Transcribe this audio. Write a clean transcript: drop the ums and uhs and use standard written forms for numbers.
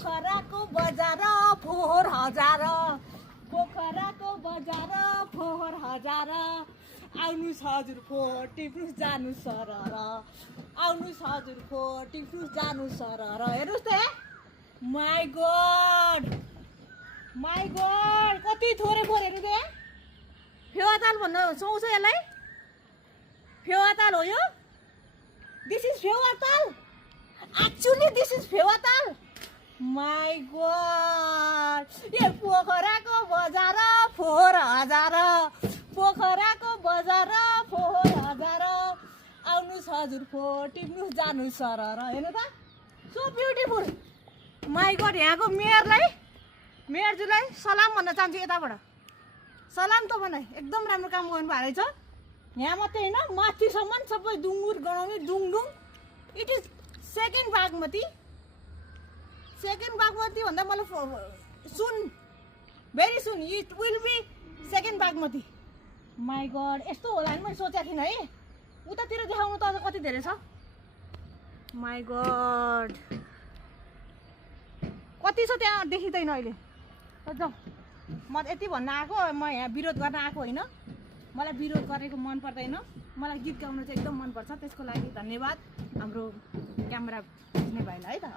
पोखराको बजार फोहोर हजार पोखराको बजार फोहोर हजार आउनुहोस् हजुर टिप्नुहोस् जानु सरर आउनुहोस् हजुर टिप्नुहोस् जानु सरर हेर्नुहोस् त माई गड कति थोरै फोहोर हेर्नु त फेवाताल भन्न सुहाउँछ यसलाई फेवाताल हो यो this is Phewatal actually this is Phewatal my god ए पोखराको बजार फोहोर हजार पोखराको बजार फोहोर हजार आउनुहोस् हजुर टिप्नुहोस् जानु सरर हेर्नु त सो ब्युटिफुल माई गड यहाँको मेयरज्यूलाई सलाम भन्न चाहन्छु यताबाट सलाम त भन एकदम राम्रो काम गर्नु भएको रहेछ यहाँ मात्रै होइन माथिसम्म सबै दुङ्गुर गराउने दुङदुङ इट इज सेकेन्ड बागमती भन्दा मलाई soon very soon it will be second Bagmati my god यस्तो होला नि मैले सोचेको थिइनँ है उतातिर देखाउनु त अझ कति धेरै छ माई गड कति छ त्यहाँ देखिँदैन अहिले जाउँ म यति भन्न आएको म यहाँ विरोध गर्न आएको होइन मलाई विरोध गरेको मन पर्दैन मलाई गीत गाउनु चाहिँ एकदम मनपर्छ त्यसको लागि धन्यवाद हाम्रो क्यामेरा खिच्ने भाइलाई है त